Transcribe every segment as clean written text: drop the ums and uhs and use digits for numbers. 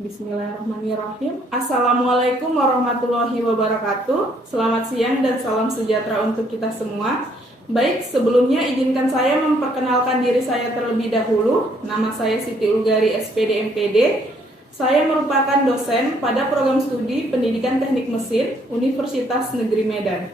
Bismillahirrahmanirrahim. Assalamualaikum warahmatullahi wabarakatuh. Selamat siang dan salam sejahtera untuk kita semua. Baik, sebelumnya izinkan saya memperkenalkan diri saya terlebih dahulu. Nama saya Siti Ulgari, SPD MPD. Saya merupakan dosen pada program studi Pendidikan Teknik Mesin Universitas Negeri Medan.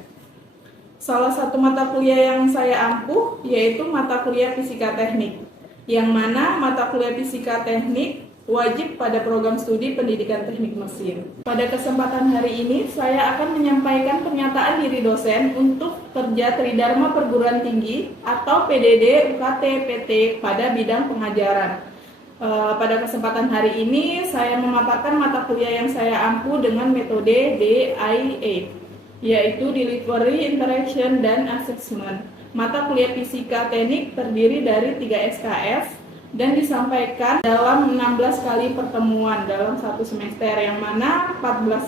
Salah satu mata kuliah yang saya ampuh yaitu mata kuliah Fisika Teknik, yang mana mata kuliah Fisika Teknik wajib pada program studi Pendidikan Teknik Mesin. Pada kesempatan hari ini, saya akan menyampaikan pernyataan diri dosen untuk kerja Tridharma Perguruan Tinggi atau PDD UKT PT pada bidang pengajaran. Pada kesempatan hari ini, saya memaparkan mata kuliah yang saya ampuh dengan metode DIA, yaitu Delivery, Interaction, dan Assessment. Mata kuliah Fisika Teknik terdiri dari 3 SKS, dan disampaikan dalam 16 kali pertemuan dalam satu semester, yang mana 14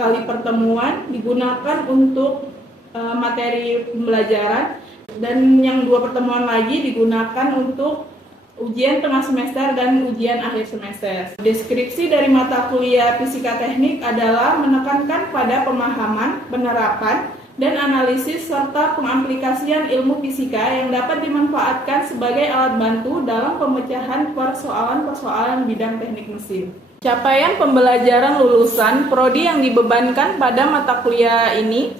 kali pertemuan digunakan untuk materi pembelajaran dan yang 2 pertemuan lagi digunakan untuk ujian tengah semester dan ujian akhir semester. Deskripsi dari mata kuliah Fisika Teknik adalah menekankan pada pemahaman, penerapan, dan analisis serta pengaplikasian ilmu fisika yang dapat dimanfaatkan sebagai alat bantu dalam pemecahan persoalan-persoalan bidang teknik mesin. Capaian pembelajaran lulusan prodi yang dibebankan pada mata kuliah ini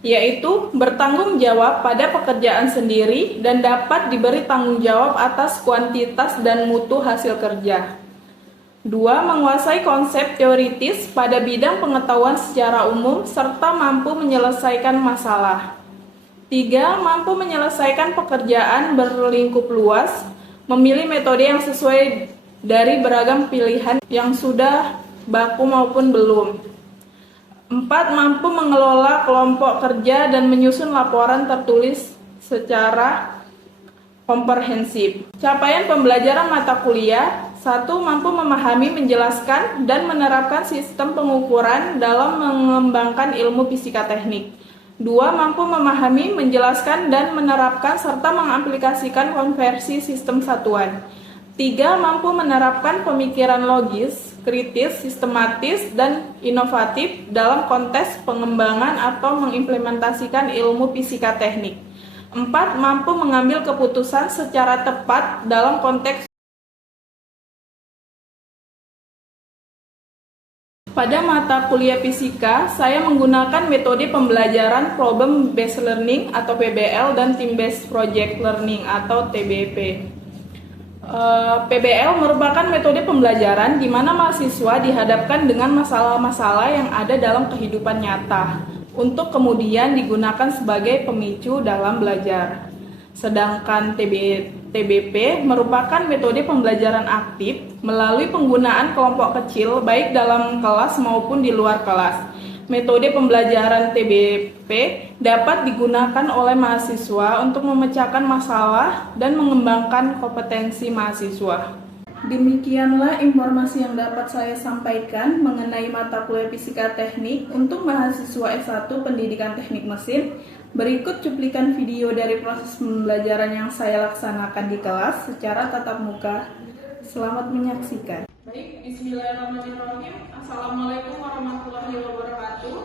yaitu bertanggung jawab pada pekerjaan sendiri dan dapat diberi tanggung jawab atas kuantitas dan mutu hasil kerja. 2. Menguasai konsep teoritis pada bidang pengetahuan secara umum serta mampu menyelesaikan masalah. 3. Mampu menyelesaikan pekerjaan berlingkup luas, memilih metode yang sesuai dari beragam pilihan yang sudah baku maupun belum. 4. Mampu mengelola kelompok kerja dan menyusun laporan tertulis secara komprehensif. Capaian pembelajaran mata kuliah: 1. Mampu memahami, menjelaskan, dan menerapkan sistem pengukuran dalam mengembangkan ilmu fisika teknik. 2. Mampu memahami, menjelaskan, dan menerapkan serta mengaplikasikan konversi sistem satuan. 3. Mampu menerapkan pemikiran logis, kritis, sistematis, dan inovatif dalam konteks pengembangan atau mengimplementasikan ilmu fisika teknik. 4. Mampu mengambil keputusan secara tepat dalam konteks. Pada mata kuliah fisika, saya menggunakan metode pembelajaran Problem Based Learning atau PBL dan Team Based Project Learning atau TBP. PBL merupakan metode pembelajaran di mana mahasiswa dihadapkan dengan masalah-masalah yang ada dalam kehidupan nyata untuk kemudian digunakan sebagai pemicu dalam belajar. Sedangkan TBP merupakan metode pembelajaran aktif melalui penggunaan kelompok kecil baik dalam kelas maupun di luar kelas. Metode pembelajaran TBP dapat digunakan oleh mahasiswa untuk memecahkan masalah dan mengembangkan kompetensi mahasiswa. Demikianlah informasi yang dapat saya sampaikan mengenai mata kuliah Fisika Teknik untuk mahasiswa S1 Pendidikan Teknik Mesin. Berikut cuplikan video dari proses pembelajaran yang saya laksanakan di kelas secara tatap muka. Selamat menyaksikan. Baik, bismillahirrahmanirrahim. Assalamualaikum warahmatullahi wabarakatuh.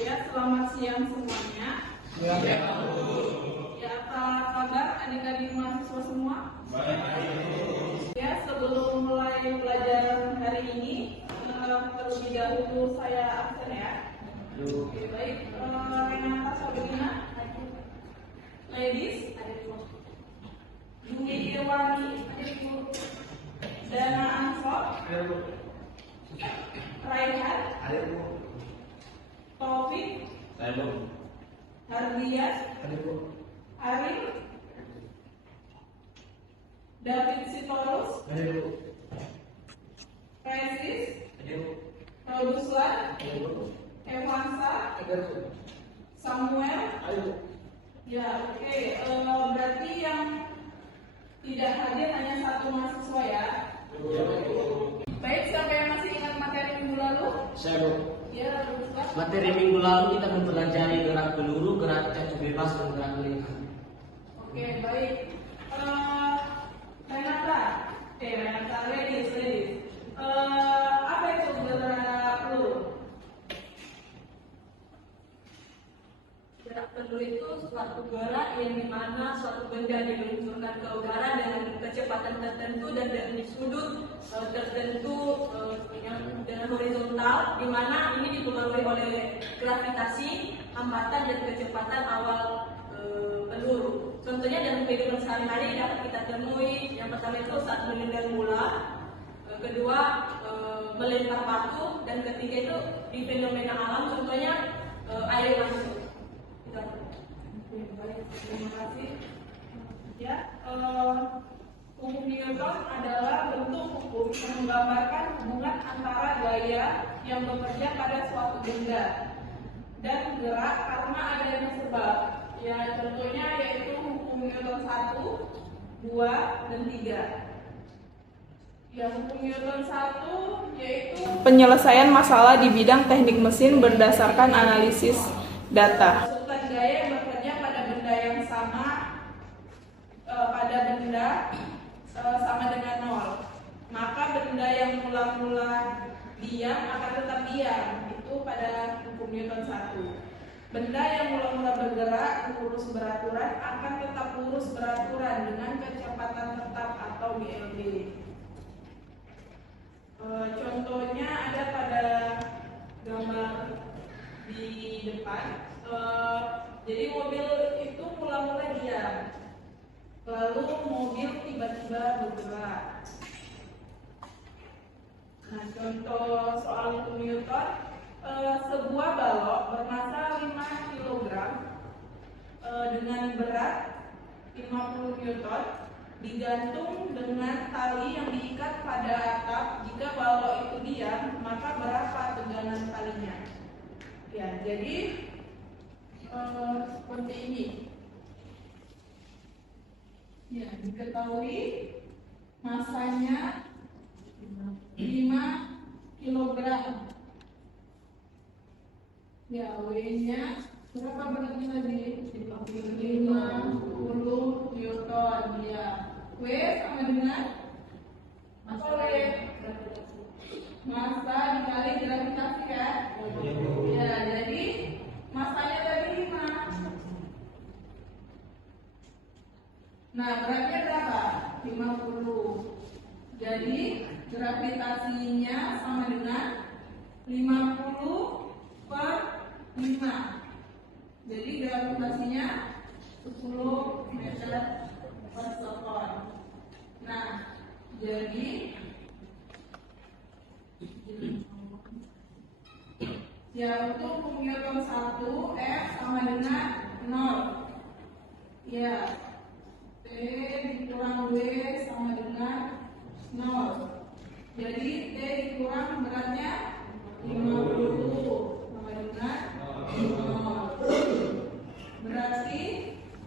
Ya, selamat siang semuanya. Ya, apa kabar adik-adik mahasiswa semua? Ya, sebelum mulai pelajaran hari ini, terlebih dahulu saya absen ya. Oke, baik. Renata Sabrina, ladies, Dwi Irwani, Dana Ansor, Raihan, Taufik, Hardias, Arif, David Sitorus, Francis, Robuslan, Evansa, Samuel. Ya, oke. Berarti yang tidak hadir hanya satu mahasiswa ya. Baik, siapa yang masih ingat materi minggu lalu? Saya, Bu. Ya, Robuslan. Materi minggu lalu kita mempelajari gerak peluru, gerak cacu bebas, dan gerak melihat. Oke, baik. di mana suatu benda diluncurkan ke udara dengan kecepatan tertentu dan dari sudut tertentu yang dengan horizontal, di mana ini dipengaruhi oleh gravitasi, hambatan dan kecepatan awal peluru. Contohnya dalam kehidupan sehari-hari dapat kita temui, yang pertama itu saat menendang bola, kedua melempar batu, dan ketiga itu di fenomena alam, contohnya air masuk. Baik, terima kasih. Ya, hukum Newton adalah bentuk hukum yang menggambarkan hubungan antara gaya yang bekerja pada suatu benda dan gerak karena adanya sebab. Ya, contohnya yaitu hukum Newton 1, 2, dan 3. Ya, hukum Newton 1 yaitu penyelesaian masalah di bidang teknik mesin berdasarkan analisis data. Sultan gaya yang bekerja pada benda yang sama pada benda sama dengan 0. Maka benda yang mula-mula diam akan tetap diam. Itu pada hukum Newton 1. Benda yang mula-mula bergerak lurus beraturan akan tetap lurus beraturan dengan kecepatan tetap atau GLD. Contohnya ada pada gambar di depan. Jadi mobil itu mula-mula diam, lalu mobil tiba-tiba bergerak. Nah, contoh soal hukum Newton, sebuah balok bermassa 5 kg dengan berat 50 Newton digantung dengan tali yang diikat pada atap. Jika balok itu diam, maka berapa tegangan talinya? Ya, jadi seperti ini. Ya, diketahui massanya 5 kg. Ya, W-nya berapa beratnya tadi? 50 Newton. Ya, W sama dengan apa W? Massa dikali gravitasi kan? Ya, jadi massanya tadi 5. Nah, beratnya berapa? 50. Jadi gravitasinya sama dengan 50 per 5. Jadi gravitasinya 10 meter per sekon. Nah, jadi ya untuk hukum Newton 1, F sama dengan 0. Ya, T dikurang W sama dengan 0. Jadi T dikurang beratnya 50 sama dengan 0. Berarti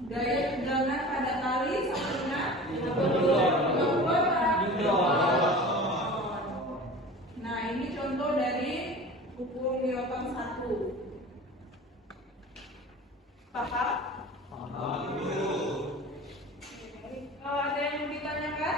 daya tegangan pada tali sama dengan 50 apa? Nah, ini contoh dari hukum Newton 1. Paham? Ada yang mau ditanyakan?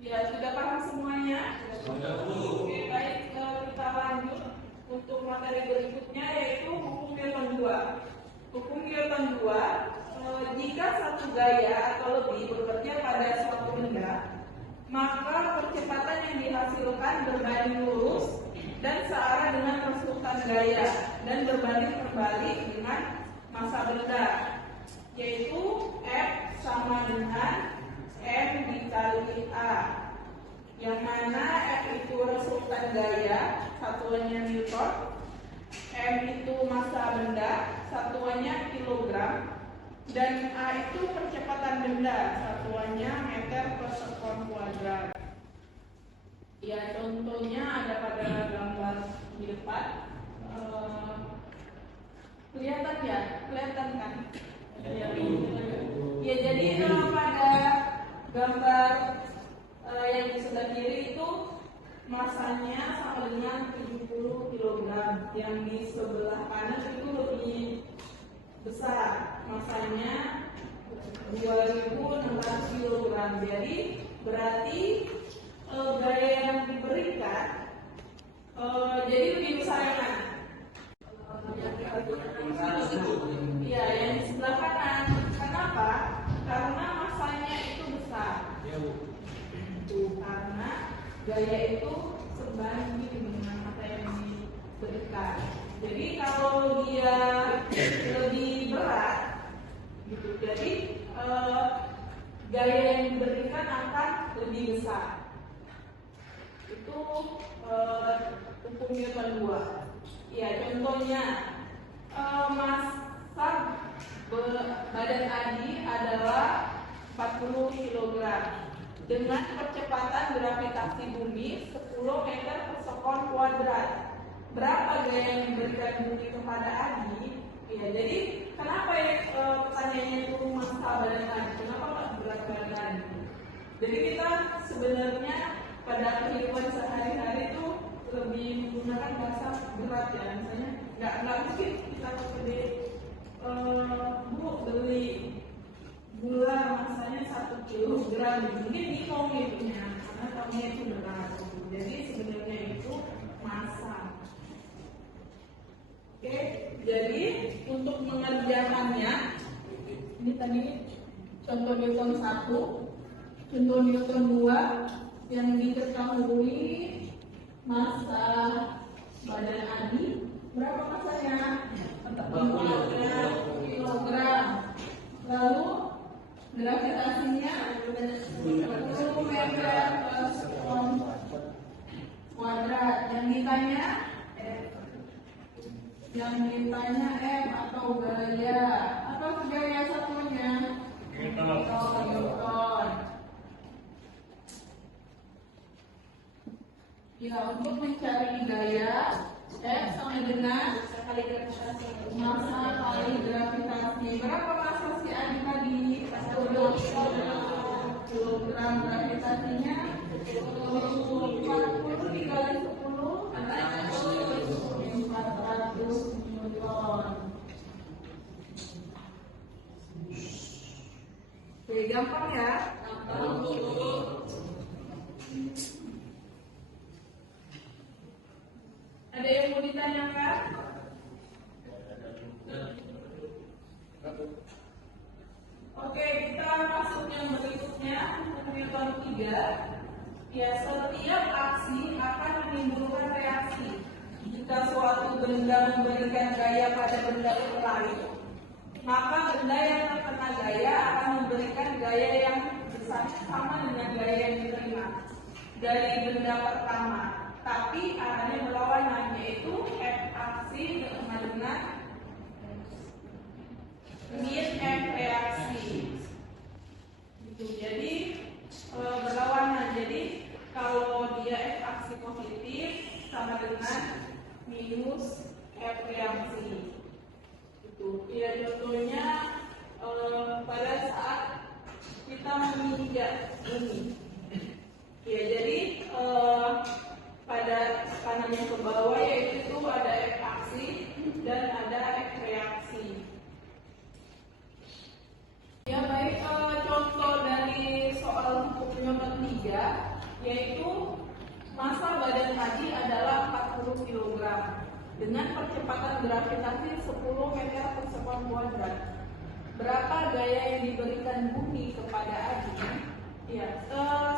Ya, sudah paham semuanya? Oke, baik, kita lanjut untuk materi berikutnya, yaitu hukum Newton 2. Hukum Newton 2, jika satu gaya atau lebih bekerja pada suatu benda, maka percepatan yang dihasilkan berbanding lurus dan searah dengan resultan gaya dan berbanding terbalik dengan massa benda, yaitu F sama dengan M dikali A, yang mana F itu resultan gaya, satuannya Newton, M itu massa benda, satuannya kilogram, dan A itu percepatan benda, satuannya meter per sekon kuadrat. Ya, contohnya ada pada gambar di depan. Kelihatan ya? Kelihatan kan? Ya, jadi pada gambar yang di sebelah kiri itu massanya sama dengan 70 kg. Yang di sebelah kanan itu lebih besar, massanya 2600 kg. Jadi berarti gaya yang diberikan jadi lebih besar yang mana? Iya, yang di sebelah kanan. Kenapa? Karena masanya itu besar. Tuh, karena gaya itu sebanding dengan masa yang diberikan. Jadi kalau dia lebih berat, gitu. Jadi gaya yang diberikan akan lebih besar. Itu hukum Newton 2. Ya, contohnya massa badan Adi adalah 40 kg dengan percepatan gravitasi bumi 10 meter per sekon kuadrat. Berapa gaya yang diberikan bumi kepada Adi? Ya, jadi kenapa ya pertanyaannya itu massa badan Adi? Kenapa nggak berat badan Adi? Jadi kita sebenarnya pada kehidupan sehari-hari itu lebih menggunakan bahasa berat ya, misalnya nggak mungkin kita seperti bu beli gula masanya 1 kilogram, mungkin bingung gitu ya, karena tahunya itu berat. Jadi sebenarnya itu massa. Oke, jadi untuk mengerjakannya, ini tadi contoh Newton 1, contoh Newton 2 yang diketahui massa badan Adi berapa masanya? 40 kilogram. Lalu gravitasinya 10 meter per sekon kuadrat. Yang ditanya M atau gaya. Apa gaya satunya? Newton. Ya, untuk mencari gaya, F sama dengan massa kali gravitasi. Berapa massa si Adi tadi? 10 kilogram. Gravitasinya 40 dikali 10 400 Newton. Oke, gampang ya? Ada yang mau ditanyakan? Oke, kita masuk yang berikutnya, Newton 3. Ya, setiap aksi akan menimbulkan reaksi. Jika suatu benda memberikan gaya pada benda lain, maka benda yang terkena gaya akan memberikan gaya yang besar sama dengan gaya yang diterima dari benda pertama. Tapi arahnya berlawanan, yaitu F aksi sama dengan min F reaksi. Gitu. Jadi berlawanan. Jadi kalau dia F aksi positif sama dengan minus F reaksi. Itu. Ya, contohnya pada saat kita menginjak bumi. Ya, jadi pada kanan yang ke bawah yaitu ada F aksi dan ada F reaksi. Ya, baik, contoh dari soal hukum Newton 3 yaitu massa badan tadi adalah 40 kg dengan percepatan gravitasi 10 meter per sekon kuadrat. Berapa gaya yang diberikan bumi kepada Adi? Ya,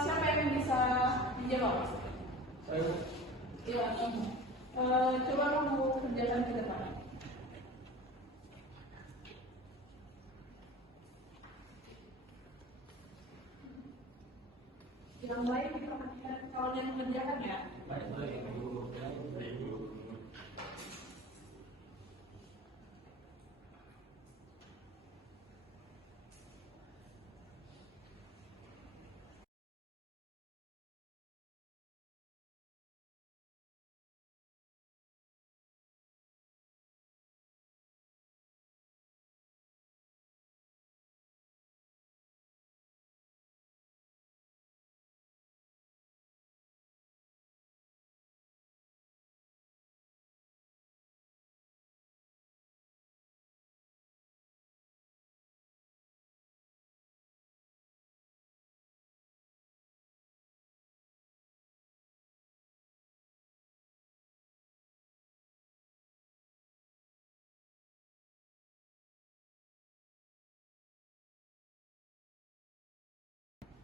siapa yang bisa dijawab? Iya, kamu. Coba kamu kerjakan ke depan. Yang lain diperhatikan kalau yang mengerjakan ya.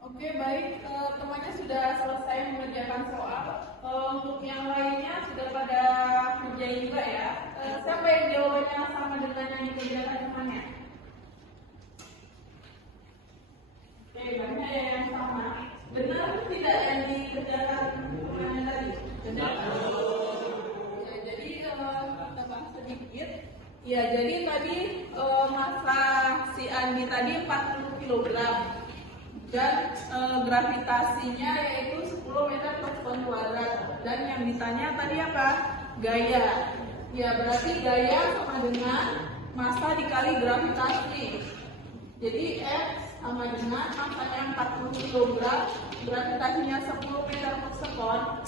Oke, baik. Temannya sudah selesai mengerjakan soal. Untuk yang lainnya sudah pada kerjain juga ya. Siapa yang jawabannya sama dengan yang dikerjakan temannya? Oke, banyak ya yang sama. Benar tidak yang dikerjakan temannya tadi? Benar. Ya, jadi kita bahas sedikit. Ya, jadi tadi massa si Andi tadi 40 kilogram dan gravitasinya yaitu 10 meter per sekon kuadrat. Dan yang ditanya tadi apa? Gaya. Ya, berarti gaya sama dengan massa dikali gravitasi. Jadi F sama dengan massanya 40 kg, gravitasinya 10 meter per sekon,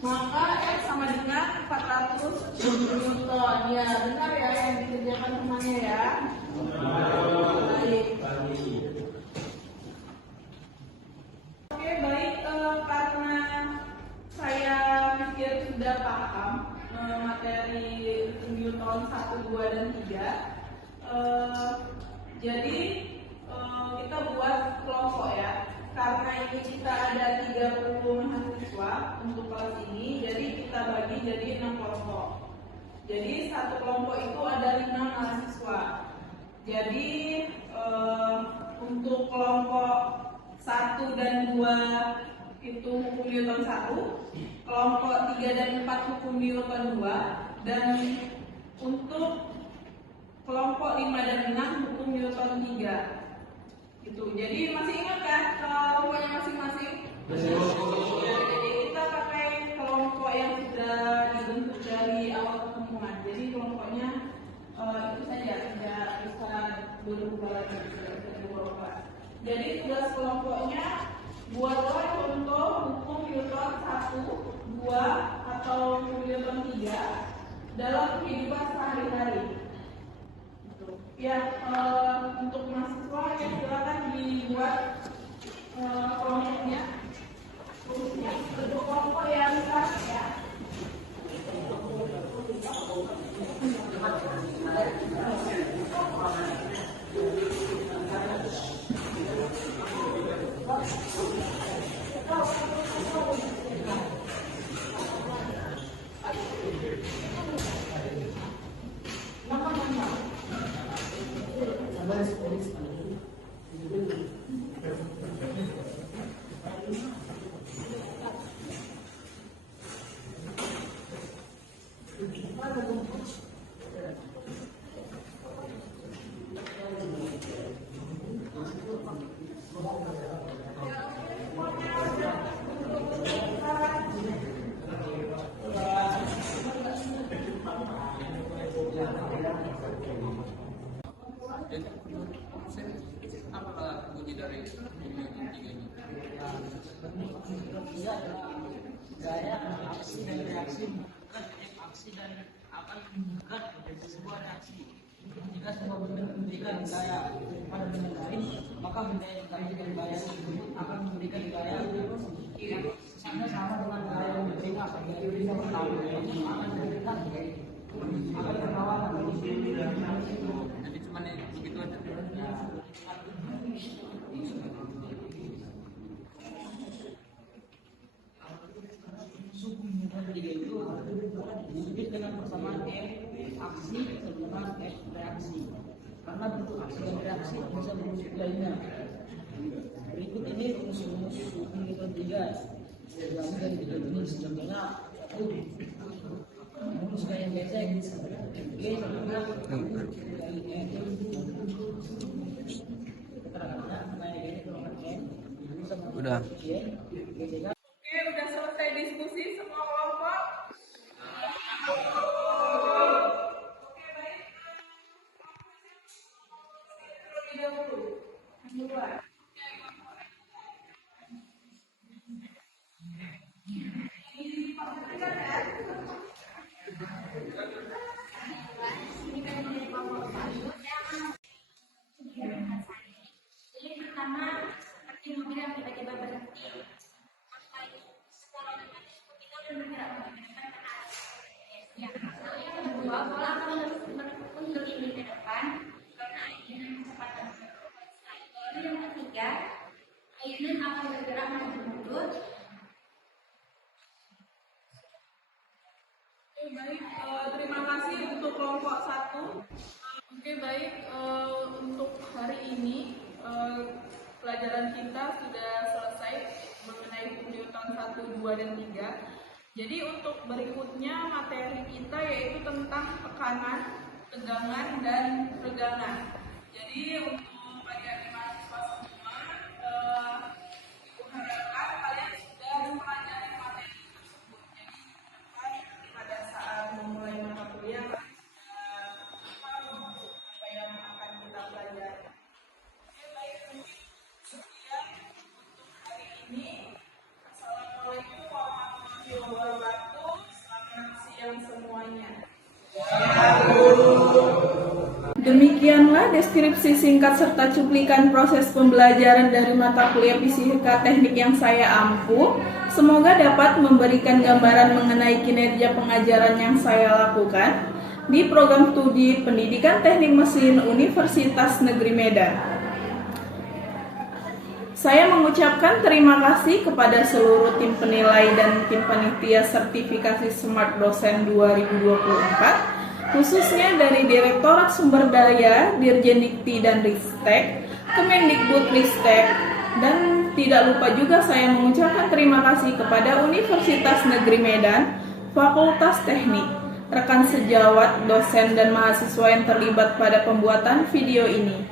maka F sama dengan 400 Newton. Ya, benar ya yang dikerjakan temannya ya. Baik. Oke, baik. Karena saya pikir sudah paham materi Newton 1, 2, dan 3, jadi kita buat kelompok ya. Karena ini kita ada 30 mahasiswa untuk kelas ini, jadi kita bagi jadi 6 kelompok. Jadi satu kelompok itu ada 5 mahasiswa. Jadi untuk kelompok 1 dan 2 itu hukum Newton 1, kelompok 3 dan 4 hukum Newton 2, dan untuk kelompok 5 dan 6 hukum Newton 3. Gitu. Jadi masih ingat kan kelompoknya masing-masing? Ya, jadi kita pakai kelompok yang sudah dibentuk dari awal pertemuan. Jadi kelompoknya itu saja, tidak bisa berubah lagi, tidak bisa berubah. Jadi tugas kelompoknya buatlah contoh hukum Newton 1, 2, atau hukum Newton 3 dalam kehidupan sehari-hari. Ya, untuk mahasiswa ya silakan dibuat kelompoknya, khususnya bentuk kelompok yang besar ya. Apa bunyi dari Newton 3 ini? Dia adalah gaya aksi dan reaksi, bukan aksi dan akan meningkat menjadi sebuah reaksi. Jika semua benda memberikan gaya pada benda lain, maka benda yang diberikan gaya tersebut akan memberikan gaya yang sama dengan gaya yang diberikan pada benda pertama yang akan memberikan akan berlawanan. Jadi cuma begitu aja. Tiga itu disebut dengan persamaan F aksi sama F reaksi. Karena bentuk aksi dan reaksi bisa berwujud lainnya. Berikut ini rumus-rumus hukum Newton 3 diambil dari tiga jenis. Contohnya rumus gaya gesek G sama kali F. Keterangannya gaya gesek sama F sama Udah. G. Oke, udah selesai diskusi semua kelompok. Oke, baik. Terlebih dahulu. Duluan. Jadi pertama seperti mobil yang tiba-tiba berhenti, maka secara otomatis kita akan bergerak maju ke depan ke arah. Yang kedua, bola akan mengelili ke depan karena dengan kecepatan. Lalu yang ketiga, Aisyah akan bergerak maju mundur. Oke, baik. Terima kasih untuk kelompok 1. Oke, baik. Untuk hari ini pelajaran kita sudah selesai mengenai video tahun 1, 2, dan 3. Jadi untuk berikutnya materi kita yaitu tentang tekanan, tegangan, dan regangan. Jadi untuk adik-adik mahasiswa semua, Ibu harapkan kalian sudah mempelajari materi tersebut. Jadi depan pada saat memulai mata kuliah kalian sudah tahu apa yang akan kita pelajari. Oke, baik, mungkin sekian untuk hari ini. Assalamualaikum warahmatullahi wabarakatuh. Selamat siang semuanya. Demikianlah deskripsi singkat serta cuplikan proses pembelajaran dari mata kuliah Fisika Teknik yang saya ampu. Semoga dapat memberikan gambaran mengenai kinerja pengajaran yang saya lakukan di program studi Pendidikan Teknik Mesin Universitas Negeri Medan. Saya mengucapkan terima kasih kepada seluruh tim penilai dan tim panitia sertifikasi Smart Dosen 2024, khususnya dari Direktorat Sumber Daya, Dirjen Dikti dan Ristek, Kemendikbudristek, dan tidak lupa juga saya mengucapkan terima kasih kepada Universitas Negeri Medan, Fakultas Teknik, rekan sejawat, dosen, dan mahasiswa yang terlibat pada pembuatan video ini.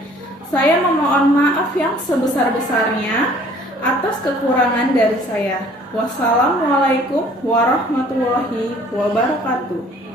Saya memohon maaf yang sebesar-besarnya atas kekurangan dari saya. Wassalamualaikum warahmatullahi wabarakatuh.